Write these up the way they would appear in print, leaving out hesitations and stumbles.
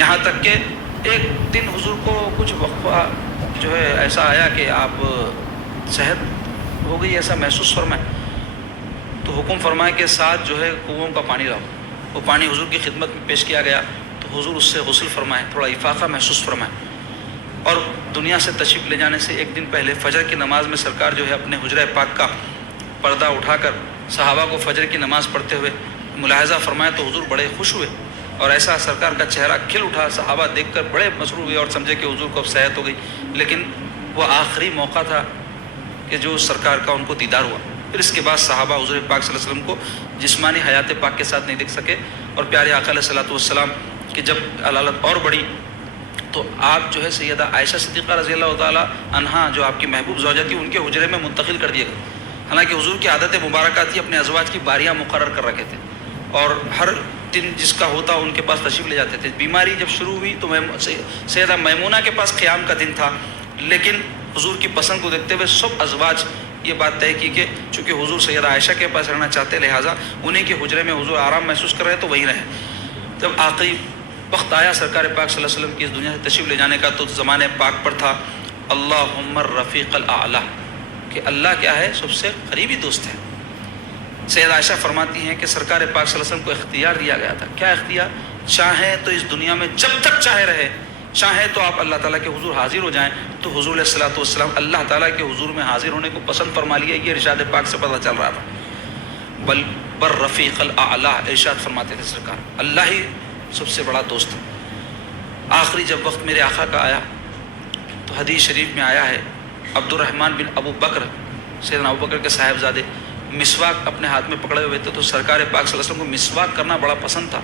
یہاں تک کہ ایک دن حضور کو کچھ وقفہ جو ہے ایسا آیا کہ آپ صحت ہو گئی، ایسا محسوس فرمائے، تو حکم فرمائے کہ ساتھ جو ہے کنووں کا پانی لاؤ. وہ پانی حضور کی خدمت میں پیش کیا گیا تو حضور اس سے غسل فرمائے، تھوڑا افاقہ محسوس فرمائے. اور دنیا سے تشریف لے جانے سے ایک دن پہلے فجر کی نماز میں سرکار جو ہے اپنے حجرہ پاک کا پردہ اٹھا کر صحابہ کو فجر کی نماز پڑھتے ہوئے ملاحظہ فرمائے تو حضور بڑے خوش ہوئے، اور ایسا سرکار کا چہرہ کھل اٹھا، صحابہ دیکھ کر بڑے مسرور ہوئے اور سمجھے کہ حضور کو اب صحت ہو گئی. لیکن وہ آخری موقع تھا کہ جو سرکار کا ان کو دیدار ہوا. پھر اس کے بعد صحابہ حضور پاک صلی اللہ علیہ وسلم کو جسمانی حیات پاک کے ساتھ نہیں دیکھ سکے، اور پیارے آقا علیہ الصلوۃ والسلام کی جب علالت اور بڑھی تو آپ جو ہے سیدہ عائشہ صدیقہ رضی اللہ تعالیٰ عنہا جو آپ کی محبوب زوجہ تھی، ان کے حجرے میں منتقل کر دیے گئے. حالانکہ حضور کی عادت مبارکہ تھی، اپنے ازواج کی باریاں مقرر کر رکھے تھے اور ہر دن جس کا ہوتا ان کے پاس تشریف لے جاتے تھے. بیماری جب شروع ہوئی تو سیدہ میمونہ کے پاس قیام کا دن تھا، لیکن حضور کی پسند کو دیکھتے ہوئے سب ازواج یہ بات طے کی کہ چونکہ حضور سیدہ عائشہ کے پاس رہنا چاہتے، لہٰذا انہیں کے حجرے میں حضور آرام محسوس کر رہے تو وہیں رہے. جب آخری وقت آیا سرکار پاک صلی اللہ علیہ وسلم کی اس دنیا سے تشریف لے جانے کا تو زمانے پاک پر تھا اللہم الرفیق الاعلیٰ، کہ اللہ کیا ہے، سب سے قریبی دوست ہے. سیدہ عائشہ فرماتی ہیں کہ سرکار پاک صلی اللہ علیہ وسلم کو اختیار دیا گیا تھا. کیا اختیار؟ چاہیں تو اس دنیا میں جب تک چاہے رہے، چاہیں تو آپ اللہ تعالیٰ کے حضور حاضر ہو جائیں. تو حضور علیہ الصلوۃ والسلام اللہ تعالیٰ کے حضور میں حاضر ہونے کو پسند فرما لیا. یہ ارشاد پاک سے پتہ چل رہا تھا. بل بالرفیق الاعلیٰ ارشاد فرماتے تھے سرکار، اللہ ہی سب سے بڑا دوست ہے. آخری جب وقت میرے آقا کا آیا تو حدیث شریف میں آیا ہے عبد الرحمن بن ابو بکر، سیدنا ابو بکر کے صاحبزادے، مسواک اپنے ہاتھ میں پکڑے ہوئے تھے. تو سرکار پاک صلی اللہ علیہ وسلم کو مسواک کرنا بڑا پسند تھا.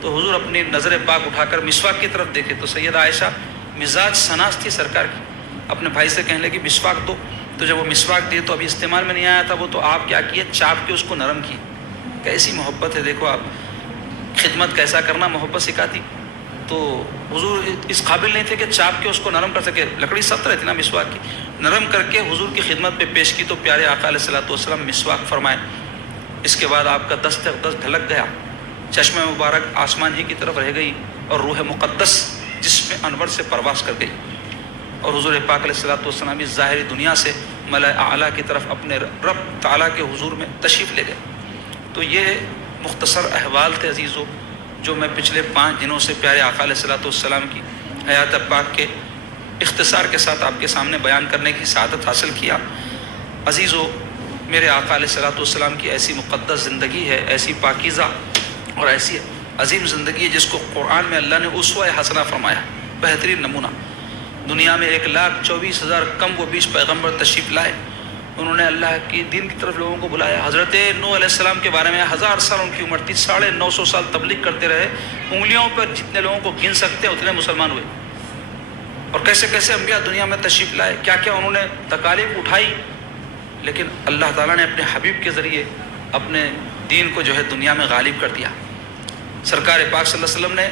تو حضور اپنی نظر پاک اٹھا کر مسواک کی طرف دیکھے تو سیدہ عائشہ مزاج سناس تھی سرکار کی، اپنے بھائی سے کہنے لگی مسواک دو. تو جب وہ مسواک دیے تو ابھی استعمال میں نہیں آیا تھا وہ، تو آپ کیا کیے، چاپ کے اس کو نرم کیے. کیسی محبت ہے، دیکھو آپ خدمت کیسا کرنا محبت سکھاتی. تو حضور اس قابل نہیں تھے کہ چاپ کے اس کو نرم کر سکے، لکڑی سخت رہتی نا مسواک کی، نرم کر کے حضور کی خدمت پہ پیش کی. تو پیارے آقا علیہ الصلوۃ والسلام مسواک فرمائے. اس کے بعد آپ کا دست ڈھلک گیا، چشم مبارک آسمان ہی کی طرف رہ گئی اور روح مقدس جسم انور سے پرواز کر گئی، اور حضور پاک علیہ الصلوۃ والسلام اس ظاہری دنیا سے ملائے اعلیٰ کی طرف اپنے رب تعالیٰ کے حضور میں تشریف لے گئے. تو یہ مختصر احوال تھے عزیزو، جو میں پچھلے 5 دنوں سے پیارے آقا علیہ الصلوۃ والسلام کی حیات پاک کے اختصار کے ساتھ آپ کے سامنے بیان کرنے کی سعادت حاصل کیا. عزیزو، میرے آقا علیہ الصلوۃ والسلام کی ایسی مقدس زندگی ہے، ایسی پاکیزہ اور ایسی عظیم زندگی ہے جس کو قرآن میں اللہ نے اسوہ حسنہ فرمایا، بہترین نمونہ. دنیا میں 1,24,000 کم و بیش پیغمبر تشریف لائے، انہوں نے اللہ کی دین کی طرف لوگوں کو بلایا. حضرت نوح علیہ السلام کے بارے میں 1000 سال ان کی عمر تھی، 950 سال تبلیغ کرتے رہے. انگلیوں پر جتنے لوگوں کو گن سکتے اتنے مسلمان ہوئے. اور کیسے کیسے انبیاء دنیا میں تشریف لائے، کیا کیا انہوں نے تکالیف اٹھائی، لیکن اللہ تعالیٰ نے اپنے حبیب کے ذریعے اپنے دین کو جو ہے دنیا میں غالب کر دیا. سرکار پاک صلی اللہ علیہ وسلم نے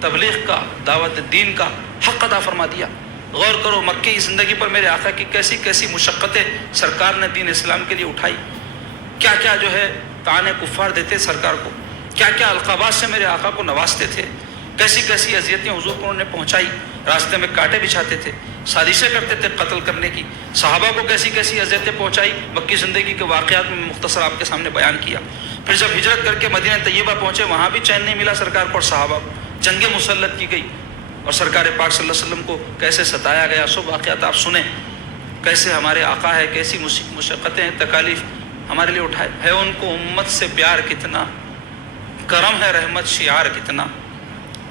تبلیغ کا، دعوت دین کا حق ادا فرما دیا. غور کرو مکی کی زندگی پر میرے آقا کی کیسی کیسی مشقتیں سرکار نے دین اسلام کے لیے اٹھائی، کیا کیا جو ہے طعنے کفار دیتے سرکار کو، کیا کیا القابات سے میرے آقا کو نوازتے تھے، کیسی کیسی اذیتیں حضور کو انہوں نے پہنچائی، راستے میں کانٹے بچھاتے تھے، سازشیں کرتے تھے قتل کرنے کی. صحابہ کو کیسی کیسی اذیتیں پہنچائی، مکی زندگی کے واقعات میں مختصر آپ کے سامنے بیان کیا. پھر جب ہجرت کر کے مدینہ طیبہ پہنچے وہاں بھی چین نہیں ملا سرکار کو اور صحابہ کو، جنگیں مسلط کی گئی اور سرکار پاک صلی اللہ علیہ وسلم کو کیسے ستایا گیا. سب واقعات آپ سنیں، کیسے ہمارے آقا ہے، کیسی مشقتیں تکالیف ہمارے لیے اٹھائے. ہے ان کو امت سے پیار کتنا، کرم ہے رحمت شعار کتنا.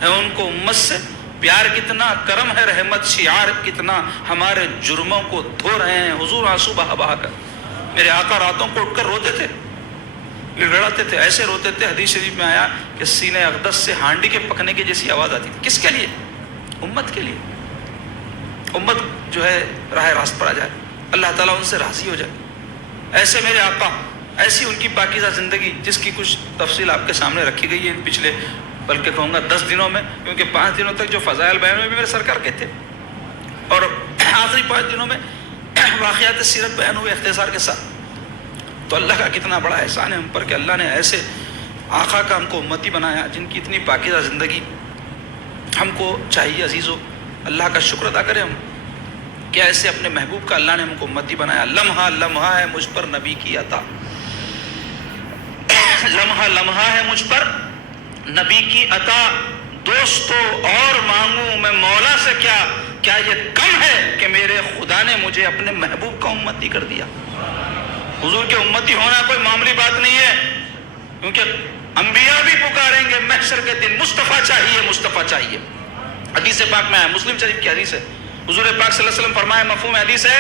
ہے ان کو امت سے پیار کتنا، کرم ہے رحمت شعار کتنا. ہمارے جرموں کو دھو رہے ہیں حضور آنسو بہا بہا کر. میرے آقا راتوں کو اٹھ کر روتے تھے، لڑاتے تھے، ایسے روتے تھے حدیث شریف میں آیا کہ سینے اقدس سے ہانڈی کے پکنے کی جیسی آواز آتی تھی. کس کے لیے؟ امت کے لیے. امت جو ہے راہ راست پر آ جائے، اللہ تعالیٰ ان سے راضی ہو جائے. ایسے میرے آقا، ایسی ان کی پاکیزہ زندگی جس کی کچھ تفصیل آپ کے سامنے رکھی گئی ہے ان پچھلے بلکہ کہوں گا 10 دنوں میں، کیونکہ 5 دنوں تک جو فضائل بیان ہوئے بھی میرے سرکار کے تھے اور آخری 5 دنوں میں واقعات سیرت بیان ہوئے اختصار کے ساتھ. تو اللہ کا کتنا بڑا احسان ہے ہم پر کہ اللہ نے ایسے آقا کا ہم کو امتی بنایا جن کی اتنی پاکیزہ زندگی ہم کو چاہیے عزیزو اللہ کا شکر ادا کریں ہم کہ ایسے اپنے محبوب کا اللہ نے ہم کو امتی بنایا. لمحہ لمحہ ہے مجھ پر نبی کی عطا، لمحہ لمحہ ہے مجھ پر نبی کی عطا. دوستو اور مانگوں میں مولا سے کیا یہ کم ہے کہ میرے خدا نے مجھے اپنے محبوب کا امتی کر دیا. حضور کے امتی ہونا کوئی معمولی بات نہیں ہے، کیونکہ انبیاء بھی پکاریں گے محشر کے دن مصطفیٰ چاہیے، مصطفیٰ چاہیے. حدیث پاک میں ہے، مسلم شریف کی حدیث ہے، حضور پاک صلی اللہ علیہ وسلم فرمایا، مفہوم حدیث ہے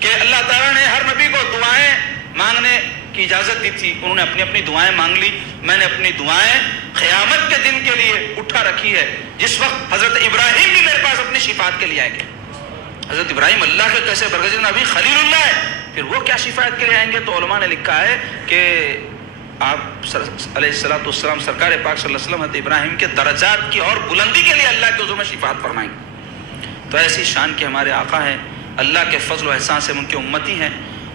کہ اللہ تعالیٰ نے ہر نبی کو دعائیں مانگنے کی اجازت دی تھی. انہوں نے اپنی اپنی دعائیں مانگ لی. میں نے اپنی دعائیں قیامت کے دن کے لیے اٹھا رکھی ہے. جس وقت حضرت ابراہیم بھی میرے پاس اپنی شفاعت کے لیے آئیں گے. حضرت ابراہیم اللہ کے کیسے برگزیدہ نبی خلیل اللہ ہے، پھر وہ کیا شفاعت کے لیے آئیں گے؟ تو علماء نے لکھا ہے کہ آپ علیہ السلام سرکار پاک صلی اللہ علیہ وسلم حضرت ابراہیم کے درجات کی اور بلندی کے لیے اللہ کے حضور میں شفاعت فرمائیں گے. تو ایسی شان کے ہمارے آقا ہیں، اللہ کے فضل و احسان سے ان کے امتی ہیں.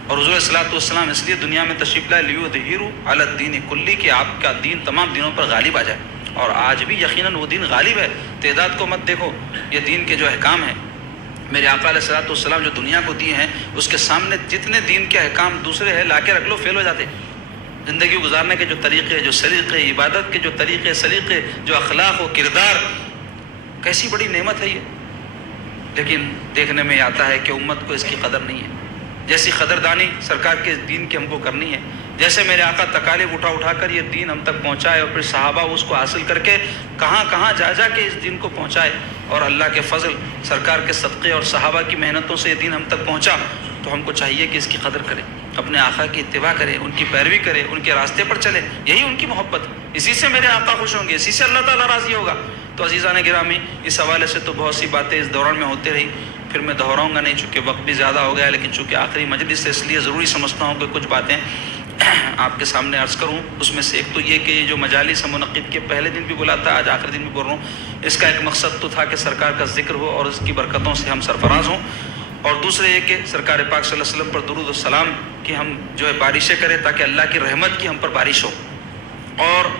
اور حضور صلی اللہ علیہ وسلم اس لیے دنیا میں تشریف لائے لیظہروا علی الدین کلی، کہ آپ کا دین تمام دینوں پر غالب آ جائے. اور آج بھی یقیناً وہ دین غالب ہے. تعداد کو مت دیکھو، یہ دین کے جو احکام ہیں میرے آقا علیہ السلام جو دنیا کو دیے ہیں، اس کے سامنے جتنے دین کے احکام دوسرے ہیں لا کے رکھ لو فیل ہو جاتے. زندگی گزارنے کے جو طریقے، جو سلیقے، عبادت کے جو طریقے سلیقے، جو اخلاق و کردار، کیسی بڑی نعمت ہے یہ. لیکن دیکھنے میں آتا ہے کہ امت کو اس کی قدر نہیں ہے. جیسی قدردانی سرکار کے دین کی ہم کو کرنی ہے، جیسے میرے آقا تکالیف اٹھا کر یہ دین ہم تک پہنچائے، اور پھر صحابہ اس کو حاصل کر کے کہاں کہاں جا کے اس دین کو پہنچائے، اور اللہ کے فضل سرکار کے صدقے اور صحابہ کی محنتوں سے یہ دین ہم تک پہنچا. تو ہم کو چاہیے کہ اس کی قدر کریں، اپنے آقا کی اتباع کریں، ان کی پیروی کریں، ان کے راستے پر چلیں. یہی ان کی محبت، اسی سے میرے آقا خوش ہوں گے، اسی سے اللہ تعالیٰ راضی ہوگا. تو عزیزان گرامی، اس حوالے سے تو بہت سی باتیں اس دوران میں ہوتے رہی، پھر میں دہراؤں گا نہیں چونکہ وقت بھی زیادہ ہو گیا ہے. لیکن چونکہ آخری مجلس ہے اس لیے ضروری سمجھتا ہوں کہ کچھ باتیں آپ کے سامنے عرض کروں. اس میں سے ایک تو یہ کہ یہ جو مجالس منعقد کے پہلے دن بھی بلاتا ہے، آج آخری دن بھی بول رہا ہوں، اس کا ایک مقصد تو تھا کہ سرکار کا ذکر ہو اور اس کی برکتوں سے ہم سرفراز ہوں. اور دوسرے یہ کہ سرکار پاک صلی اللہ علیہ وسلم پر درود و سلام کی ہم جو ہے بارشیں کریں، تاکہ اللہ کی رحمت کی ہم پر بارش ہو. اور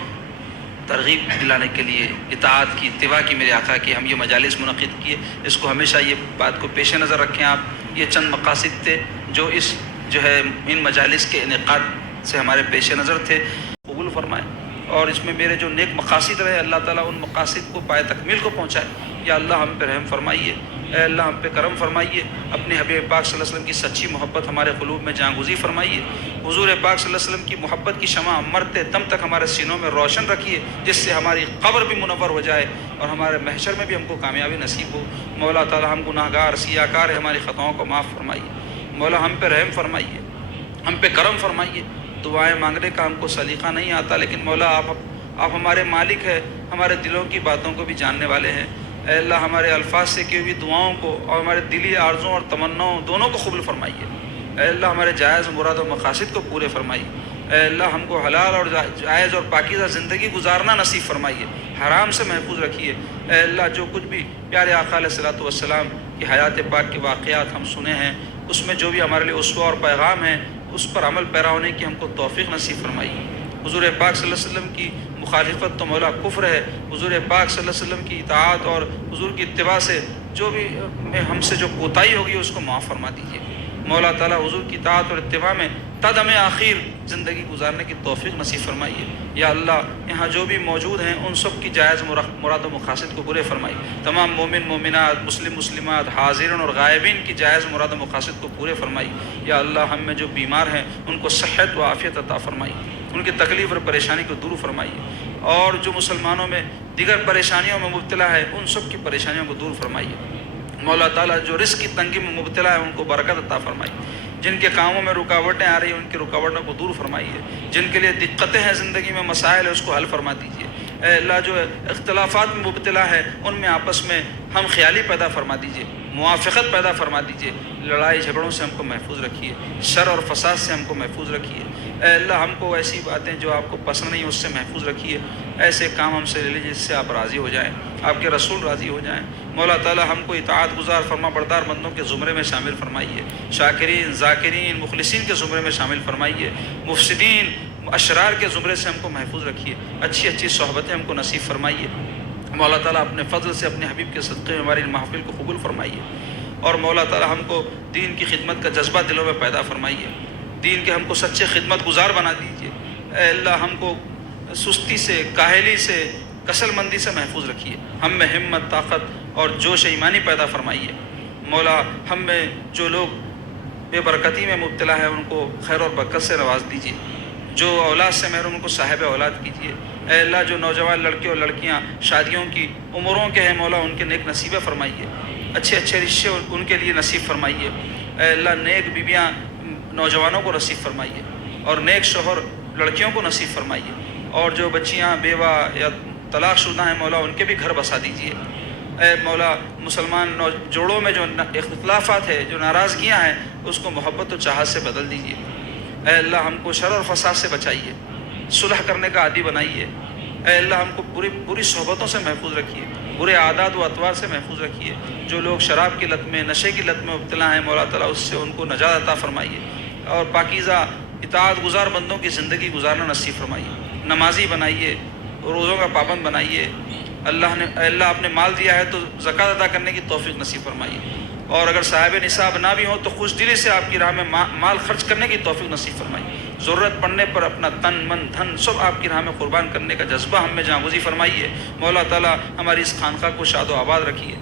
ترغیب دلانے کے لیے اطاعت کی، اتباع کی میرے آقا کی ہم یہ مجالس منعقد کیے. اس کو ہمیشہ یہ بات کو پیش نظر رکھیں آپ. یہ چند مقاصد تھے جو اس جو ہے ان مجالس کے انعقاد سے ہمارے پیش نظر تھے. قبول فرمائے، اور اس میں میرے جو نیک مقاصد رہے اللہ تعالیٰ ان مقاصد کو پائے تکمیل کو پہنچائے. یا اللہ ہم پہ رحم فرمائیے، اے اللہ ہم پہ کرم فرمائیے. اپنے حبیب پاک صلی اللہ علیہ وسلم کی سچی محبت ہمارے قلوب میں جانگزی فرمائیے. حضور پاک صلی اللہ علیہ وسلم کی محبت کی شمع مرتے دم تک ہمارے سینوں میں روشن رکھیے، جس سے ہماری قبر بھی منور ہو جائے اور ہمارے محشر میں بھی ہم کو کامیابی نصیب ہو. مولا تعالیٰ ہم گناہگار سیاکار ہے، ہماری خطاؤں کو معاف فرمائیے. مولا ہم پہ رحم فرمائیے، ہم پہ کرم فرمائیے. دعائیں مانگنے کا ہم کو سلیقہ نہیں آتا، لیکن مولا آپ ہمارے مالک ہے، ہمارے دلوں کی باتوں کو بھی جاننے والے ہیں. اے اللہ ہمارے الفاظ سے کی ہوئی دعاؤں کو اور ہمارے دلی آرزوں اور تمناؤں دونوں کو قبول فرمائیے. اے اللہ ہمارے جائز مراد و مقاصد کو پورے فرمائیے. اے اللہ ہم کو حلال اور جائز اور پاکیزہ زندگی گزارنا نصیب فرمائیے، حرام سے محفوظ رکھیے. اے اللہ جو کچھ بھی پیارے آقا علیہ الصلوۃ والسلام کی حیات پاک کے واقعات ہم سنے ہیں، اس میں جو بھی ہمارے لیے اسوہ اور پیغام ہیں، اس پر عمل پیرا ہونے کی ہم کو توفیق نصیب فرمائیے. حضور پاک صلی اللہ علیہ وسلم کی مخالفت تو مولا کفر ہے. حضور پاک صلی اللہ علیہ وسلم کی اطاعت اور حضور کی اتباع سے جو بھی ہم سے جو کوتاہی ہوگی اس کو معاف فرما دیجیے. مولا تعالیٰ حضور کی اطاعت اور اتباع میں تدم آخر زندگی گزارنے کی توفیق نصیب فرمائیے. یا اللہ یہاں جو بھی موجود ہیں ان سب کی جائز مراد و مقاصد کو پورے فرمائیے. تمام مومن مومنات، مسلم مسلمات، حاضرین اور غائبین کی جائز مراد و مقاصد کو پورے فرمائیے. یا اللہ ہم میں جو بیمار ہیں ان کو صحت و عافیت عطا فرمائیے، ان کی تکلیف اور پریشانی کو دور فرمائیے. اور جو مسلمانوں میں دیگر پریشانیوں میں مبتلا ہے ان سب کی پریشانیوں کو دور فرمائیے. مولا تعالیٰ جو رزق کی تنگی میں مبتلا ہے ان کو برکت عطا فرمائیے. جن کے کاموں میں رکاوٹیں آ رہی ہیں ان کی رکاوٹوں کو دور فرمائیے. جن کے لیے دقتیں ہیں زندگی میں، مسائل ہے، اس کو حل فرما دیجیے. اے اللہ جو اختلافات میں مبتلا ہے ان میں آپس میں ہم خیالی پیدا فرما دیجیے، موافقت پیدا فرما دیجیے. لڑائی جھگڑوں سے ہم کو محفوظ رکھیے، شر اور فساد سے ہم کو محفوظ رکھیے. اے اللہ ہم کو ایسی باتیں جو آپ کو پسند نہیں اس سے محفوظ رکھیے. ایسے کام ہم سے لے لیجیے جس سے آپ راضی ہو جائیں، آپ کے رسول راضی ہو جائیں. مولا تعالیٰ ہم کو اطاعت گزار فرما بردار بندوں کے زمرے میں شامل فرمائیے. شاکرین، ذاکرین، مخلصین کے زمرے میں شامل فرمائیے. مفسدین، اشرار کے زمرے سے ہم کو محفوظ رکھیے. اچھی اچھی صحبتیں ہم کو نصیب فرمائیے. مولا تعالیٰ اپنے فضل سے اپنے حبیب کے صدقے میں ہماری محفل کو قبول فرمائیے، اور مولا تعالیٰ ہم کو دین کی خدمت کا جذبہ دلوں میں پیدا فرمائیے، دین کے ہم کو سچے خدمت گزار بنا دیجیے۔ اے اللہ ہم کو سستی سے، کاہلی سے، کسل مندی سے محفوظ رکھیے، ہم میں ہمت، طاقت اور جوش ایمانی پیدا فرمائیے۔ مولا ہم میں جو لوگ بے برکتی میں مبتلا ہے ان کو خیر اور برکت سے نواز دیجیے، جو اولاد سے محروم ان کو صاحب اولاد کیجیے۔ اے اللہ جو نوجوان لڑکے اور لڑکیاں شادیوں کی عمروں کے ہیں مولا ان کے نیک نصیبیں فرمائیے، اچھے اچھے رشتے ان کے لیے نصیب فرمائیے۔ اے اللہ نیک بیویاں نوجوانوں کو نصیب فرمائیے، اور نیک شوہر لڑکیوں کو نصیب فرمائیے، اور جو بچیاں بیوہ یا طلاق شدہ ہیں مولا ان کے بھی گھر بسا دیجیے۔ اے مولا مسلمان جوڑوں میں جو اختلافات ہے، جو ناراضگیاں ہیں، اس کو محبت و چاہت سے بدل دیجیے۔ اے اللہ ہم کو شر اور فساد سے بچائیے، صلح کرنے کا عادی بنائیے۔ اے اللہ ہم کو بری صحبتوں سے محفوظ رکھیے، برے عادات و اطوار سے محفوظ رکھیے۔ جو لوگ شراب کی لت میں، نشے کی لت میں مبتلا ہیں مولا تعالیٰ اس سے ان کو نجات عطا فرمائیے، اور پاکیزہ اطاعت گزار بندوں کی زندگی گزارنا نصیب فرمائیے، نمازی بنائیے، روزوں کا پابند بنائیے۔ اے اللہ آپ نے مال دیا ہے تو زکوٰۃ ادا کرنے کی توفیق نصیب فرمائیے، اور اگر صاحب نصاب نہ بھی ہوں تو خوش دلی سے آپ کی راہ میں مال خرچ کرنے کی توفیق نصیب فرمائیے۔ ضرورت پڑنے پر اپنا تن من دھن سب آپ کی راہ میں قربان کرنے کا جذبہ ہم میں جاگزی فرمائیے۔ مولا تعالیٰ ہماری اس خانقاہ کو شاد و آباد رکھیے،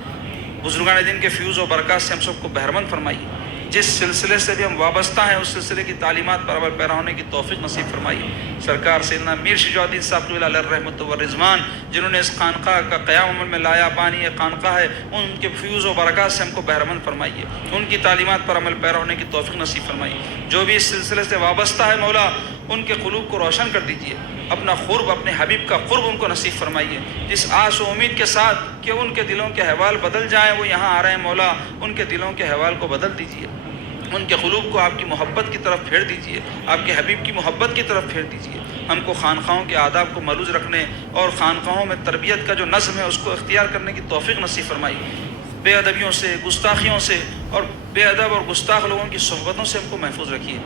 بزرگان دین کے فیوز و برکات سے ہم سب کو بہرمند فرمائیے۔ جس سلسلے سے بھی ہم وابستہ ہیں اس سلسلے کی تعلیمات پر عمل پیرا ہونے کی توفیق نصیب فرمائیے۔ سرکار سیدنا میر شجاع الدین صاحب علیہ الرحمۃ والرضوان جنہوں نے اس خانقاہ کا قیام عمل میں لایا، بانی خانقاہ ہے، ان کے فیوز و برکات سے ہم کو بہرمند فرمائیے، ان کی تعلیمات پر عمل پیرا ہونے کی توفیق نصیب فرمائیے۔ جو بھی اس سلسلے سے وابستہ ہے مولا ان کے قلوب کو روشن کر دیجیے، اپنا قرب، اپنے حبیب کا قرب ان کو نصیب فرمائیے۔ جس آس و امید کے ساتھ کہ ان کے دلوں کے احوال بدل جائیں وہ یہاں آ رہے ہیں مولا، ان کے دلوں کے احوال کو بدل دیجیے، ان کے قلوب کو آپ کی محبت کی طرف پھیر دیجیے، آپ کے حبیب کی محبت کی طرف پھیر دیجیے۔ ہم کو خانقاہوں کے آداب کو ملوز رکھنے اور خانقاہوں میں تربیت کا جو نظم ہے اس کو اختیار کرنے کی توفیق نصیب فرمائیے۔ بے ادبیوں سے، گستاخیوں سے اور بے ادب اور گستاخ لوگوں کی صحبتوں سے ہم کو محفوظ رکھیے،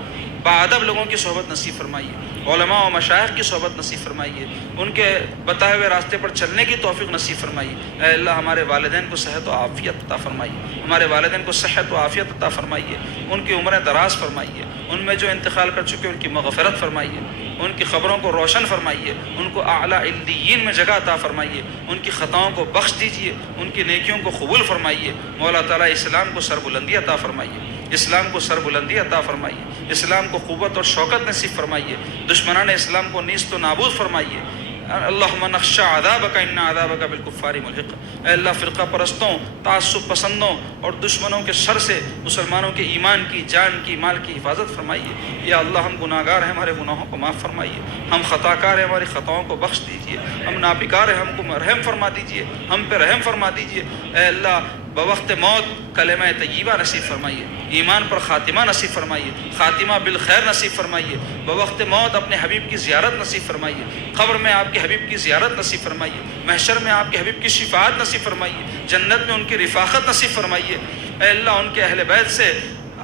باادب لوگوں کی صحبت نصیب فرمائیے، علماء و مشائخ کی صحبت نصیب فرمائیے، ان کے بتائے ہوئے راستے پر چلنے کی توفیق نصیب فرمائیے۔ اے اللہ ہمارے والدین کو صحت و عافیت عطا فرمائیے، ہمارے والدین کو صحت و عافیت عطا فرمائیے، ان کی عمریں دراز فرمائیے، ان میں جو انتقال کر چکے ان کی مغفرت فرمائیے، ان کی خبروں کو روشن فرمائیے، ان کو اعلیٰ علیین میں جگہ عطا فرمائیے، ان کی خطاؤں کو بخش دیجیے، ان کی نیکیوں کو قبول فرمائیے۔ مولا تعالیٰ اسلام کو سربلندی عطا فرمائیے، اسلام کو سربلندی عطا فرمائیے، اسلام کو قوت اور شوکت نصیب فرمائیے، دشمنان اسلام کو نیست و نابود فرمائیے۔ اللہم نخشى عذابک ان عذابک بالکفار ملحق۔ اے اللہ فرقہ پرستوں، تعصب پسندوں اور دشمنوں کے شر سے مسلمانوں کے ایمان کی، جان کی، مال کی حفاظت فرمائیے۔ یا اللہ ہم گناہگار ہیں، ہمارے گناہوں کو معاف فرمائیے، ہم خطا کار ہیں، ہماری خطاؤں کو بخش دیجیے، ہم ناپکار ہیں، ہم کو رحم فرما دیجیے، ہم پہ رحم فرما دیجیے۔ اے اللہ بوقت موت کلمہ طیبہ نصیب فرمائیے، ایمان پر خاتمہ نصیب فرمائیے، خاتمہ بالخیر نصیب فرمائیے، بوقت موت اپنے حبیب کی زیارت نصیب فرمائیے، قبر میں آپ کے حبیب کی زیارت نصیب فرمائیے، محشر میں آپ کے حبیب کی شفاعت نصیب فرمائیے، جنت میں ان کی رفاقت نصیب فرمائیے۔ اے اللہ ان کے اہل بیت سے،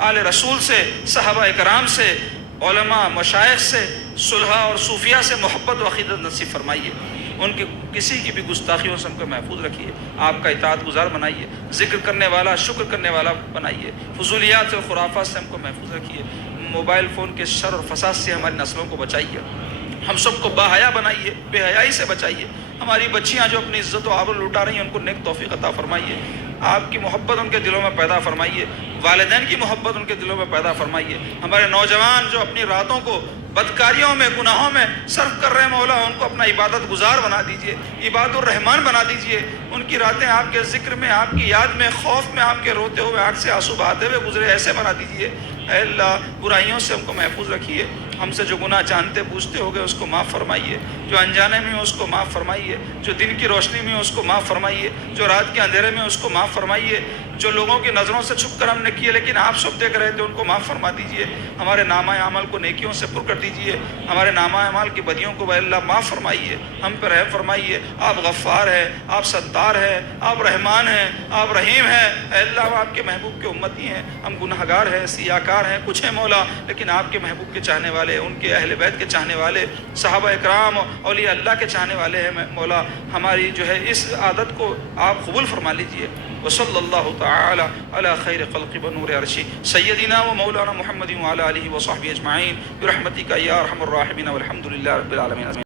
آل رسول سے، صحابہ اکرام سے، علماء مشائخ سے، صلحاء اور صوفیاء سے محبت و عقیدت نصیب فرمائیے، ان کی کسی کی بھی گستاخیوں سے ہم کو محفوظ رکھیے، آپ کا اطاعت گزار بنائیے، ذکر کرنے والا، شکر کرنے والا بنائیے، فضولیات اور خرافات سے ہم کو محفوظ رکھیے، موبائل فون کے شر اور فساد سے ہماری نسلوں کو بچائیے، ہم سب کو باحیا بنائیے، بے حیائی سے بچائیے، ہماری بچیاں جو اپنی عزت و آبرو لوٹا رہی ہیں ان کو نیک توفیق عطا فرمائیے، آپ کی محبت ان کے دلوں میں پیدا فرمائیے، والدین کی محبت ان کے دلوں میں پیدا فرمائیے، ہمارے نوجوان جو اپنی راتوں کو بدکاریوں میں، گناہوں میں صرف کر رہے ہیں مولا ان کو اپنا عبادت گزار بنا دیجئے، عباد الرحمن بنا دیجئے، ان کی راتیں آپ کے ذکر میں، آپ کی یاد میں، خوف میں، آپ کے روتے ہوئے آنکھ سے آنسو بہاتے ہوئے گزرے، ایسے بنا دیجئے۔ اے اللہ برائیوں سے ہم کو محفوظ رکھیے، ہم سے جو گناہ جانتے پوچھتے ہو گئے اس کو معاف فرمائیے، جو انجانے میں ہو اس کو معاف فرمائیے، جو دن کی روشنی میں ہو اس کو معاف فرمائیے، جو رات کے اندھیرے میں اس کو معاف فرمائیے۔ جو لوگوں کی نظروں سے چھپ کر ہم نے کیے لیکن آپ سب دیکھ رہے تھے ان کو معاف فرما دیجئے. ہمارے نامہ اعمال کو نیکیوں سے پر کر دیجئے. ہمارے نامہ اعمال کی بدیوں کو اے اللہ معاف فرمائیے, ہم پر رحم فرمائیے. آپ غفار ہیں, آپ ستار ہیں, آپ رحمان ہیں, آپ رحیم ہیں. اے اللہ ہم آپ کے محبوب کے امتی ہیں, ہم گناہ گار ہیں, سیاکار ہیں, کچھ ہیں مولا, لیکن آپ کے محبوب کے چاہنے والے, ان کے اہل بیت کے چاہنے والے, صحابہ اکرام اولیاء اللہ کے چاہنے والے ہیں مولا. ہماری جو ہے اس عادت کو آپ قبول فرما لیجئے. وصلی اللہ تعالی علی خیر خلق بنور عرشی سیدنا و مولانا محمد وعلی آلہ وصحبہ اجمعین برحمتک یا ارحم الراحمین والحمد للہ رب العالمین.